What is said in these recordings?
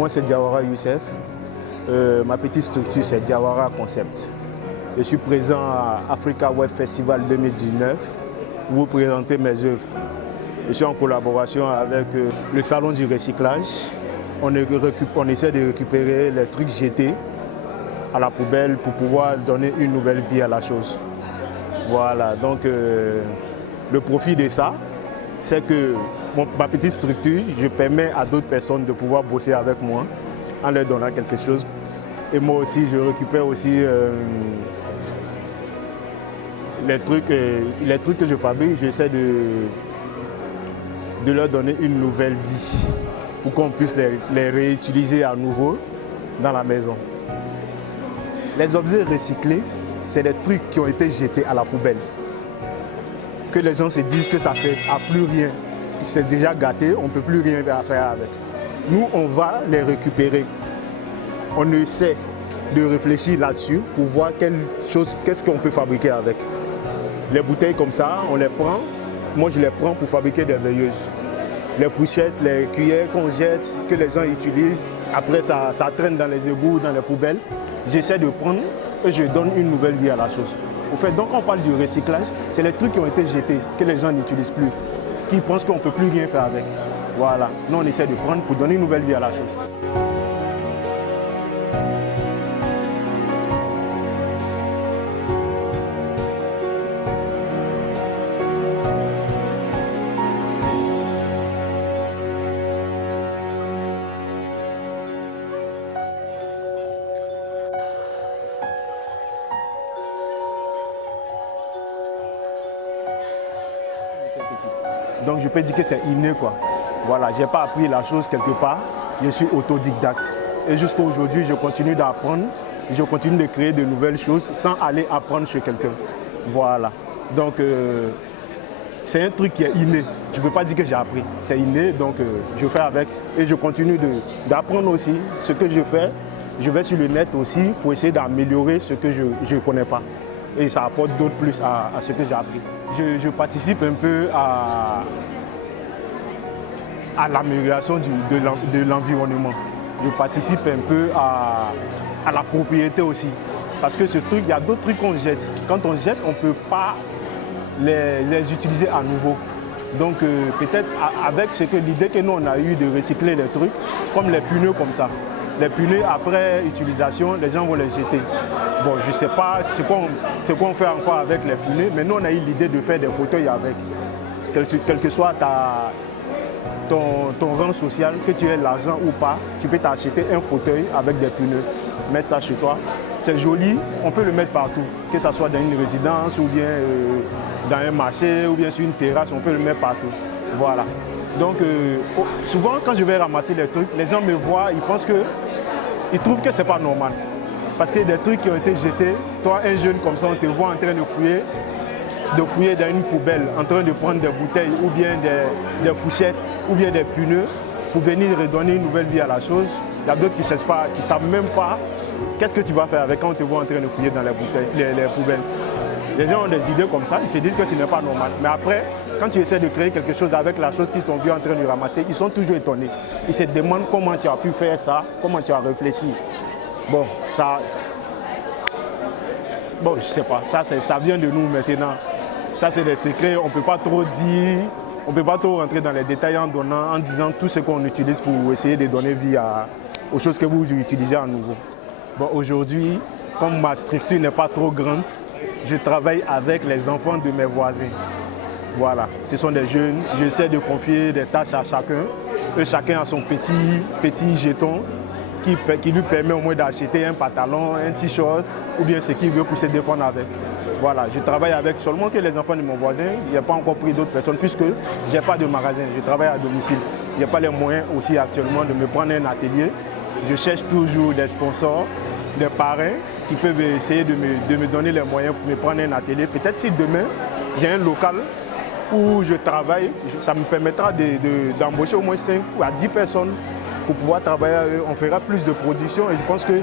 Moi, c'est Diawara Youssef. Ma petite structure, c'est Diawara Concept. Je suis présent à Africa Web Festival 2019 pour vous présenter mes œuvres. Je suis en collaboration avec le Salon du recyclage. On essaie de récupérer les trucs jetés à la poubelle pour pouvoir donner une nouvelle vie à la chose. Voilà, donc le profit de ça, c'est que ma petite structure, je permets à d'autres personnes de pouvoir bosser avec moi en leur donnant quelque chose. Et moi aussi, je récupère aussi les trucs que je fabrique, j'essaie de leur donner une nouvelle vie pour qu'on puisse les réutiliser à nouveau dans la maison. Les objets recyclés, c'est des trucs qui ont été jetés à la poubelle. Que les gens se disent que ça ne sert à plus rien. C'est déjà gâté, on ne peut plus rien faire avec. Nous, on va les récupérer. On essaie de réfléchir là-dessus pour voir qu'est-ce qu'on peut fabriquer avec. Les bouteilles comme ça, on les prend. Moi, je les prends pour fabriquer des veilleuses. Les fourchettes, les cuillères qu'on jette, que les gens utilisent, après ça traîne dans les égouts, dans les poubelles. J'essaie de prendre et je donne une nouvelle vie à la chose. Au fait, donc on parle du recyclage, c'est les trucs qui ont été jetés, que les gens n'utilisent plus, qui pensent qu'on ne peut plus rien faire avec. Voilà, nous on essaie de prendre pour donner une nouvelle vie à la chose. Donc je peux dire que c'est inné quoi. Voilà, je n'ai pas appris la chose quelque part, je suis autodidacte. Et jusqu'à aujourd'hui, je continue d'apprendre, je continue de créer de nouvelles choses sans aller apprendre chez quelqu'un. Voilà. Donc c'est un truc qui est inné. Je ne peux pas dire que j'ai appris. C'est inné, donc je fais avec et je continue d'apprendre aussi ce que je fais. Je vais sur le net aussi pour essayer d'améliorer ce que je ne connais pas. Et ça apporte d'autres plus à ce que j'ai appris. Je participe un peu à l'amélioration de l'environnement. Je participe un peu à la propriété aussi. Parce que ce truc, il y a d'autres trucs qu'on jette. Quand on jette, on ne peut pas les utiliser à nouveau. Donc peut-être avec l'idée que nous on a eu de recycler les trucs, comme les pneus comme ça. Les pneus, après utilisation, les gens vont les jeter. Bon, je ne sais pas ce qu'on fait encore avec les pneus, mais nous, on a eu l'idée de faire des fauteuils avec. Quel que soit ton rang social, que tu aies l'argent ou pas, tu peux t'acheter un fauteuil avec des pneus, mettre ça chez toi. C'est joli, on peut le mettre partout, que ce soit dans une résidence ou bien dans un marché ou bien sur une terrasse, on peut le mettre partout. Voilà. Donc, souvent, quand je vais ramasser les trucs, les gens me voient, ils trouvent que ce n'est pas normal. Parce qu'il y a des trucs qui ont été jetés. Toi, un jeune comme ça, on te voit en train de fouiller dans une poubelle, en train de prendre des bouteilles ou bien des fourchettes ou bien des pneus pour venir redonner une nouvelle vie à la chose. Il y a d'autres qui ne savent même pas qu'est-ce que tu vas faire avec quand on te voit en train de fouiller dans les poubelles. Les gens ont des idées comme ça, ils se disent que tu n'es pas normal. Mais après, quand tu essaies de créer quelque chose avec la chose qu'ils sont vus en train de ramasser, ils sont toujours étonnés. Ils se demandent comment tu as pu faire ça, comment tu as réfléchi. Bon, je ne sais pas, ça vient de nous maintenant. Ça, c'est des secrets, on ne peut pas trop dire, on ne peut pas trop rentrer dans les détails en disant tout ce qu'on utilise pour essayer de donner vie aux choses que vous utilisez à nouveau. Bon, aujourd'hui, comme ma structure n'est pas trop grande, je travaille avec les enfants de mes voisins. Voilà, ce sont des jeunes, j'essaie de confier des tâches à chacun. Chacun a son petit jeton qui lui permet au moins d'acheter un pantalon, un t-shirt ou bien ce qu'il veut pour se défendre avec. Voilà, je travaille avec seulement que les enfants de mon voisin. Je n'ai pas encore pris d'autres personnes puisque je n'ai pas de magasin, je travaille à domicile. Je n'ai pas les moyens aussi actuellement de me prendre un atelier. Je cherche toujours des sponsors, des parrains qui peuvent essayer de me donner les moyens pour me prendre un atelier. Peut-être si demain j'ai un local où je travaille, ça me permettra d'embaucher au moins 5 à 10 personnes pour pouvoir travailler. On fera plus de production et je pense que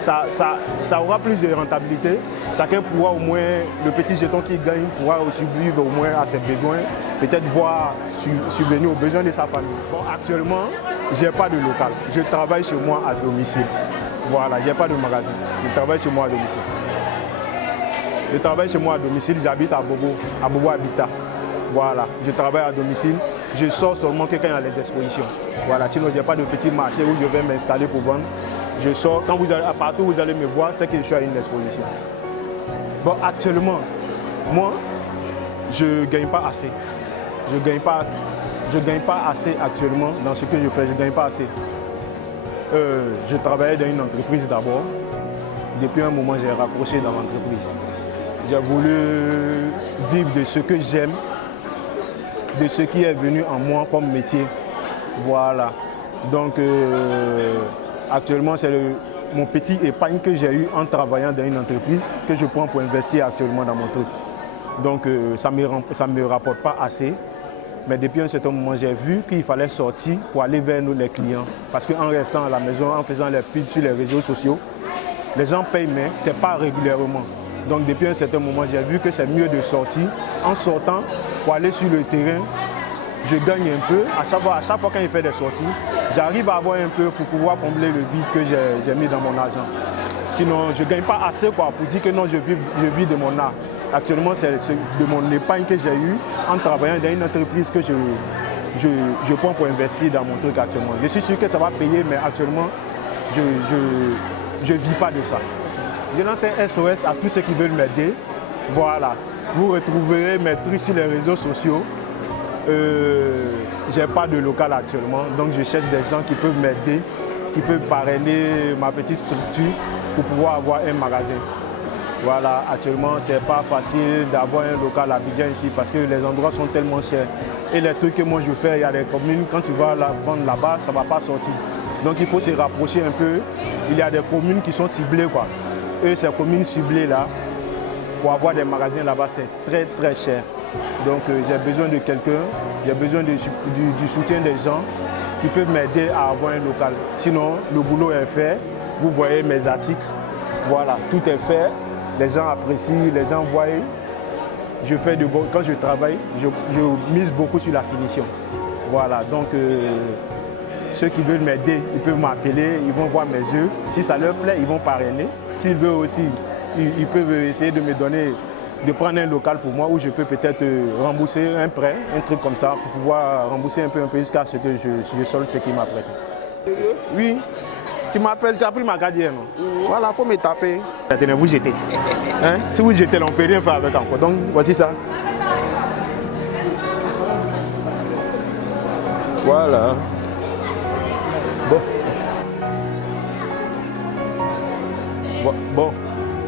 ça aura plus de rentabilité. Chacun pourra au moins, le petit jeton qu'il gagne pourra survivre au moins à ses besoins, peut-être voir subvenir aux besoins de sa famille. Bon, actuellement, j'ai pas de local. Je travaille chez moi à domicile. Voilà, j'ai pas de magasin. Je travaille chez moi à domicile. Je travaille chez moi à domicile, j'habite à Bobo Habitat. Voilà, je travaille à domicile. Je sors seulement que quand il y a les expositions. Voilà, sinon je n'ai pas de petit marché où je vais m'installer pour vendre. Je sors, quand vous allez, partout où vous allez me voir, c'est que je suis à une exposition. Bon, actuellement, moi, je ne gagne pas assez. Je ne gagne pas assez actuellement dans ce que je fais, je ne gagne pas assez. Je travaillais dans une entreprise d'abord. Depuis un moment, j'ai raccroché dans l'entreprise. J'ai voulu vivre de ce que j'aime, de ce qui est venu en moi comme métier. Voilà. Donc, actuellement, c'est mon petit épargne que j'ai eu en travaillant dans une entreprise que je prends pour investir actuellement dans mon truc. Donc, ça ne me rapporte pas assez. Mais depuis un certain moment, j'ai vu qu'il fallait sortir pour aller vers nous, les clients. Parce qu'en restant à la maison, en faisant les pubs sur les réseaux sociaux, les gens payent, mais ce n'est pas régulièrement. Donc depuis un certain moment, j'ai vu que c'est mieux de sortir. En sortant, pour aller sur le terrain, je gagne un peu. À chaque fois quand il fait des sorties, j'arrive à avoir un peu pour pouvoir combler le vide que j'ai mis dans mon argent. Sinon, je ne gagne pas assez pour dire que non, je vis de mon art. Actuellement, c'est de mon épargne que j'ai eu en travaillant dans une entreprise que je prends pour investir dans mon truc actuellement. Je suis sûr que ça va payer, mais actuellement, je ne vis pas de ça. Je lance un SOS à tous ceux qui veulent m'aider. Voilà. Vous retrouverez mes trucs sur les réseaux sociaux. Je n'ai pas de local actuellement, donc je cherche des gens qui peuvent m'aider, qui peuvent parrainer ma petite structure pour pouvoir avoir un magasin. Voilà, actuellement, ce n'est pas facile d'avoir un local à Abidjan ici parce que les endroits sont tellement chers. Et les trucs que moi je fais, il y a des communes, quand tu vas prendre là-bas, ça ne va pas sortir. Donc il faut se rapprocher un peu. Il y a des communes qui sont ciblées, quoi. Et ces communes ciblées-là, pour avoir des magasins là-bas, c'est très très cher. Donc j'ai besoin de quelqu'un, j'ai besoin du soutien des gens qui peuvent m'aider à avoir un local. Sinon, le boulot est fait. Vous voyez mes articles. Voilà, tout est fait. Les gens apprécient, les gens voient. Je fais de bon. Quand je travaille, je mise beaucoup sur la finition. Voilà, donc ceux qui veulent m'aider, ils peuvent m'appeler, ils vont voir mes yeux. Si ça leur plaît, ils vont parrainer. S'ils veulent aussi, ils peuvent essayer de me donner, de prendre un local pour moi où je peux peut-être rembourser un prêt, un truc comme ça, pour pouvoir rembourser un peu jusqu'à ce que je solde ce qui m'a prêté. Oui, tu m'appelles, tu as pris ma gardienne. Voilà, il faut me taper. Maintenant, vous jetez. Hein? Si vous jetez, on ne peut rien faire avec encore. Donc, voici ça. Voilà. Bon,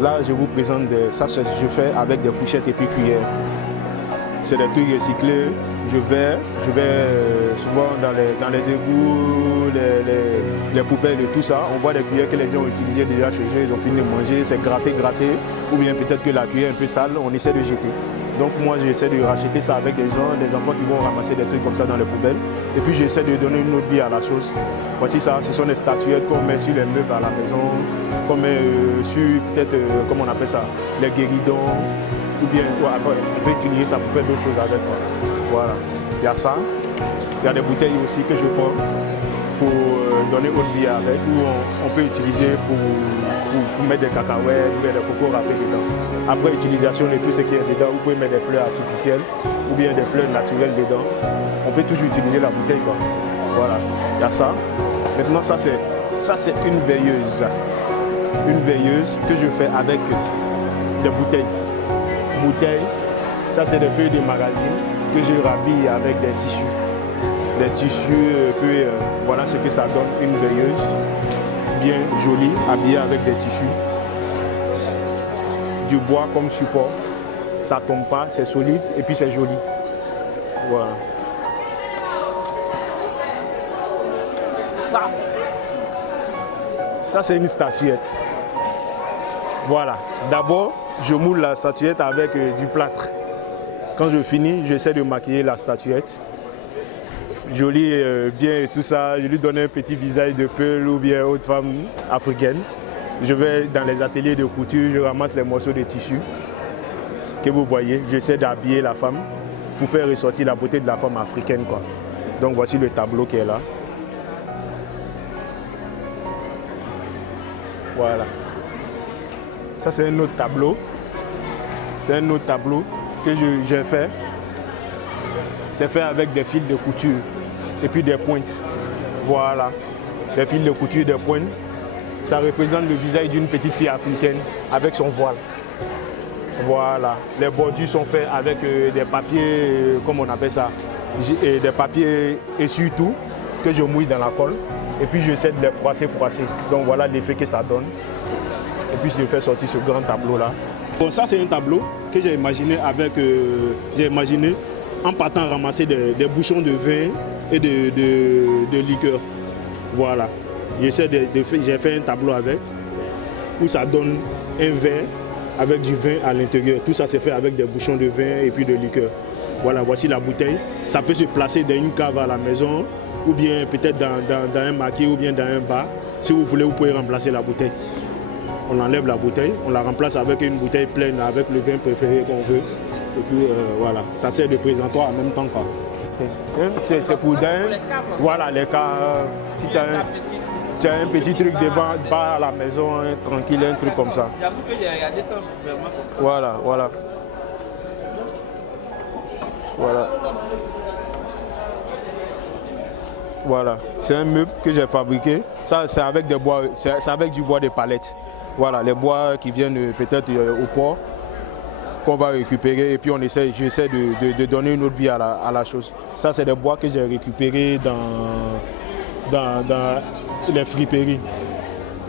là je vous présente ça, je fais avec des fourchettes et puis cuillères. C'est des trucs recyclés. Je vais souvent dans les égouts, les poubelles et tout ça. On voit des cuillères que les gens ont utilisées déjà chez eux, ils ont fini de manger, c'est gratté, ou bien peut-être que la cuillère est un peu sale, on essaie de jeter. Donc moi j'essaie de racheter ça avec des gens, des enfants qui vont ramasser des trucs comme ça dans les poubelles. Et puis j'essaie de donner une autre vie à la chose. Voici ça, ce sont des statuettes qu'on met sur les meubles à la maison, qu'on met sur peut-être, comment on appelle ça, les guéridons, ou bien on peut utiliser ça pour faire d'autres choses avec. Quoi. Voilà, il y a ça. Il y a des bouteilles aussi que je prends pour donner autre vie avec, où on peut utiliser pour mettre des cacahuètes, ou bien des cocos râpés dedans. Après utilisation de tout ce qui est dedans, vous pouvez mettre des fleurs artificielles ou bien des fleurs naturelles dedans. On peut toujours utiliser la bouteille. Quoi. Voilà, il y a ça. Maintenant, ça c'est une veilleuse. Une veilleuse que je fais avec des bouteilles. Ça c'est des feuilles de magazine que je rhabille avec des tissus. Des tissus, puis voilà ce que ça donne, une veilleuse bien jolie, habillée avec des tissus. Du bois comme support, ça ne tombe pas, c'est solide et puis c'est joli. Voilà. Ça c'est une statuette. Voilà. D'abord, je moule la statuette avec du plâtre. Quand je finis, j'essaie de maquiller la statuette. Jolie, bien et tout ça. Je lui donne un petit visage de Peul ou bien autre femme africaine. Je vais dans les ateliers de couture, je ramasse les morceaux de tissu que vous voyez. J'essaie d'habiller la femme pour faire ressortir la beauté de la femme africaine. Quoi. Donc voici le tableau qui est là. Voilà. Ça, c'est un autre tableau. C'est un autre tableau que j'ai fait. C'est fait avec des fils de couture et puis des pointes. Voilà. Des fils de couture, des pointes. Ça représente le visage d'une petite fille africaine avec son voile. Voilà. Les bordures sont faits avec des papiers, comme on appelle ça, des papiers essuie-tout que je mouille dans la colle. Et puis j'essaie de les froisser. Donc voilà l'effet que ça donne. Et puis je fais sortir ce grand tableau-là. Bon, ça c'est un tableau que j'ai imaginé en partant ramasser des bouchons de vin et de liqueur. Voilà. J'ai fait un tableau avec, où ça donne un verre avec du vin à l'intérieur. Tout ça c'est fait avec des bouchons de vin et puis de liqueur. Voilà, voici la bouteille. Ça peut se placer dans une cave à la maison, ou bien peut-être dans un maquis ou bien dans un bar. Si vous voulez, vous pouvez remplacer la bouteille. On enlève la bouteille, on la remplace avec une bouteille pleine avec le vin préféré qu'on veut. Et puis voilà, ça sert de présentoir en même temps, quoi. C'est pour voilà, les cas. Si tu as un petit truc devant, bas à la maison, hein, tranquille, un truc comme ça. J'avoue que j'ai regardé ça vraiment. Voilà. Voilà, c'est un meuble que j'ai fabriqué. Ça, c'est avec des bois, c'est avec du bois de palette. Voilà, les bois qui viennent peut-être au port, qu'on va récupérer et puis j'essaie de donner une autre vie à la chose. Ça, c'est des bois que j'ai récupérés dans les friperies.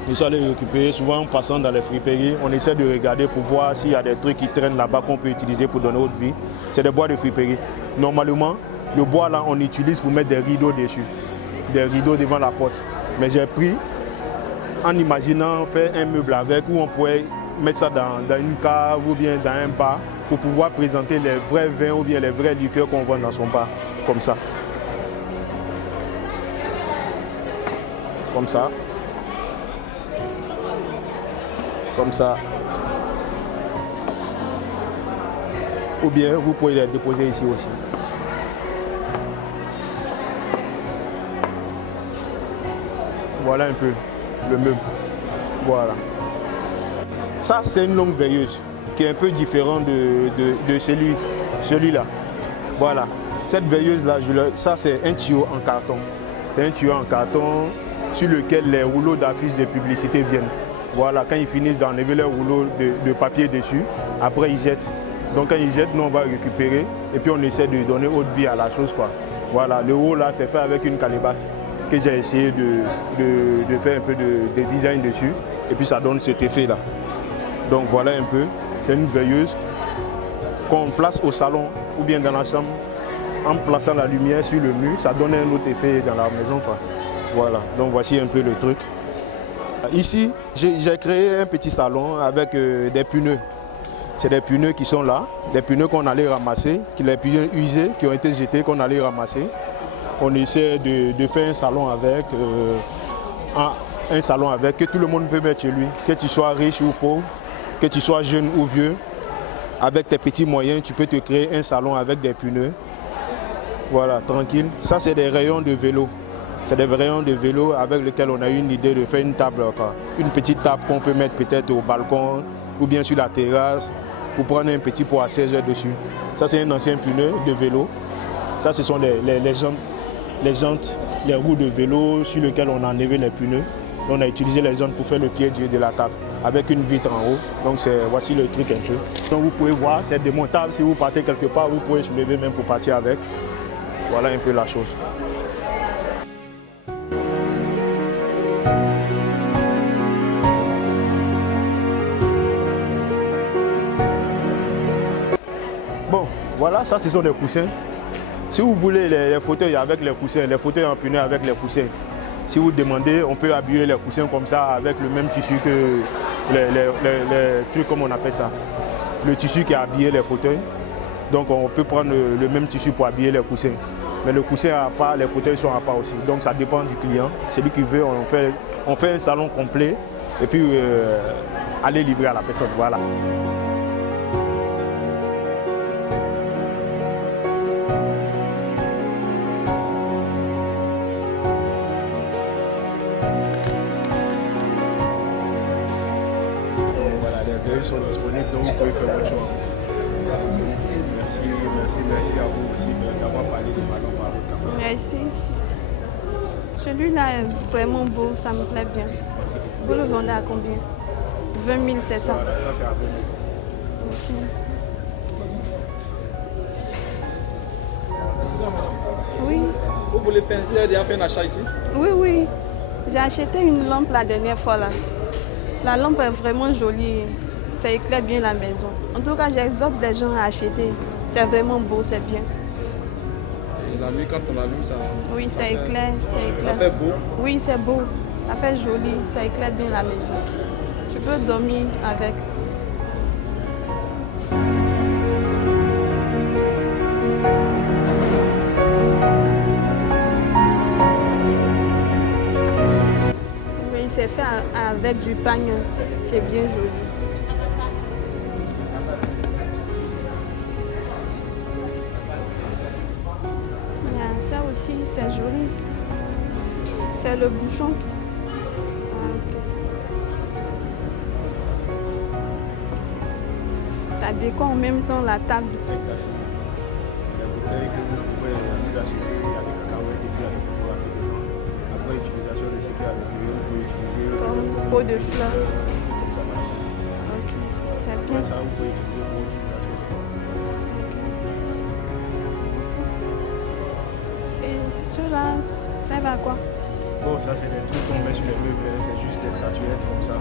Je suis allé récupérer, souvent en passant dans les friperies, on essaie de regarder pour voir s'il y a des trucs qui traînent là-bas qu'on peut utiliser pour donner autre vie. C'est des bois de friperie. Normalement, le bois là, on utilise pour mettre des rideaux dessus, des rideaux devant la porte. Mais j'ai pris, en imaginant faire un meuble avec, où on pourrait mettre ça dans une cave ou bien dans un bar pour pouvoir présenter les vrais vins ou bien les vrais liqueurs qu'on vend dans son bar, comme ça. Comme ça. Comme ça. Ou bien vous pouvez les déposer ici aussi. Voilà un peu le meuble. Voilà. Ça, c'est une longue veilleuse qui est un peu différente de celui-là. Voilà. Cette veilleuse-là, ça, c'est un tuyau en carton. C'est un tuyau en carton sur lequel les rouleaux d'affiches de publicité viennent. Voilà, quand ils finissent d'enlever leur rouleau de papier dessus, après ils jettent. Donc quand ils jettent, nous on va récupérer et puis on essaie de donner autre vie à la chose, quoi. Voilà, le haut là, c'est fait avec une calebasse que j'ai essayé de faire un peu de design dessus et puis ça donne cet effet là. Donc voilà un peu, c'est une veilleuse qu'on place au salon ou bien dans la chambre en plaçant la lumière sur le mur, ça donne un autre effet dans la maison, quoi. Voilà, donc voici un peu le truc. Ici, j'ai créé un petit salon avec des pneus. C'est des pneus qui sont là, des pneus qu'on allait ramasser, les pneus usés qui ont été jetés, qu'on allait ramasser. On essaie de faire un salon avec, que tout le monde peut mettre chez lui, que tu sois riche ou pauvre, que tu sois jeune ou vieux. Avec tes petits moyens, tu peux te créer un salon avec des pneus. Voilà, tranquille. Ça, c'est des rayons de vélo. C'est des rayons de vélo avec lesquels on a eu une idée de faire une table, quoi. Une petite table qu'on peut mettre peut-être au balcon ou bien sur la terrasse pour prendre un petit pot à 16 heures dessus. Ça, c'est un ancien pneu de vélo. Ça, ce sont les jantes, les roues de vélo sur lesquelles on a enlevé les pneus. On a utilisé les jantes pour faire le pied de la table avec une vitre en haut. Donc voici le truc un peu. Donc vous pouvez voir, c'est démontable. Si vous partez quelque part, vous pouvez soulever même pour partir avec. Voilà un peu la chose. Bon, voilà, ça ce sont des coussins. Si vous voulez les fauteuils avec les coussins, les fauteuils en pneu avec les coussins, si vous demandez, on peut habiller les coussins comme ça avec le même tissu que les trucs, comme on appelle ça, le tissu qui a habillé les fauteuils. Donc on peut prendre le même tissu pour habiller les coussins. Mais le coussin à part, les fauteuils sont à part aussi. Donc ça dépend du client. Celui qui veut, on fait un salon complet et puis aller livrer à la personne. Voilà. matériels sont disponibles, donc vous pouvez faire votre choix. Merci à vous aussi d'avoir parlé de ma lampe à votre caméra. Merci. Celui-là est vraiment beau, ça me plaît bien. Merci. Vous le vendez à combien? 20 000, c'est ça? Voilà, ça c'est à 20 000. Ok. Oui. Vous voulez faire, vous avez déjà fait un achat ici? Oui, oui. J'ai acheté une lampe la dernière fois là. La lampe est vraiment jolie. Ça éclaire bien la maison. En tout cas, j'exhorte des gens à acheter. C'est vraiment beau, c'est bien. Et la nuit, quand on allume, ça. Oui, ça éclaire, ça éclaire. Ça fait beau. Oui, c'est beau. Ça fait joli, ça éclaire bien la maison. Tu peux dormir avec. Oui, c'est fait avec du pagne. C'est bien joli. Ça aussi, c'est joli. C'est le bouchon qui... Ça décore en même temps la table. Exactement. C'est des bouteilles que vous pouvez nous acheter avec cacahuètes et puis avec du râpé dedans. Après utilisation de ce qu'il y a à l'intérieur, vous pouvez utiliser Comme peut-être pot de fleurs. comme ça. Ok, c'est bien. Après ça, vous pouvez utiliser pour utilisation. Et cela servent à quoi? Bon, ça c'est des trucs qu'on met sur les meubles, c'est juste des statuettes comme ça.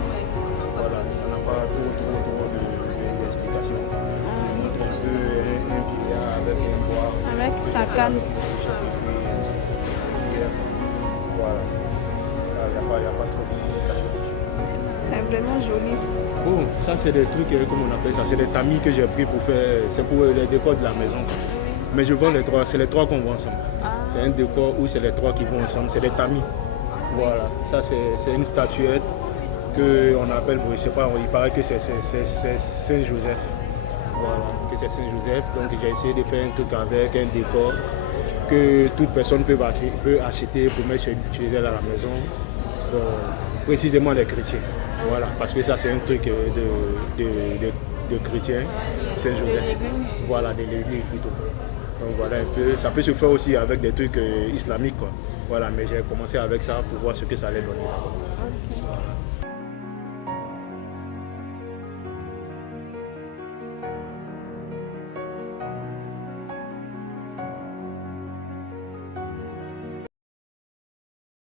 Voilà, ça n'a pas trop d'explications. Je montre un peu un vieillard avec un bois. Avec sa canne. Voilà. Il n'y a pas trop d'explications dessus. C'est vraiment joli. Bon, ça c'est des trucs, comme on appelle ça, c'est des tamis que j'ai pris pour faire, c'est pour les décors de la maison. Mais je vends les trois, c'est les trois qu'on vend ensemble. C'est un décor où c'est les trois qui vont ensemble, c'est des tamis. Voilà, ça c'est une statuette qu'on appelle, bon, je sais pas, il paraît que c'est Saint-Joseph. Voilà, que c'est Saint-Joseph. Donc j'ai essayé de faire un truc avec un décor que toute personne peut acheter pour mettre utiliser à la maison. Bon, précisément les chrétiens. Voilà, parce que ça c'est un truc de chrétiens, Saint-Joseph. Voilà, de l'église plutôt. Donc voilà un peu, ça peut se faire aussi avec des trucs islamiques quoi. Voilà, mais j'ai commencé avec ça pour voir ce que ça allait donner. Ok.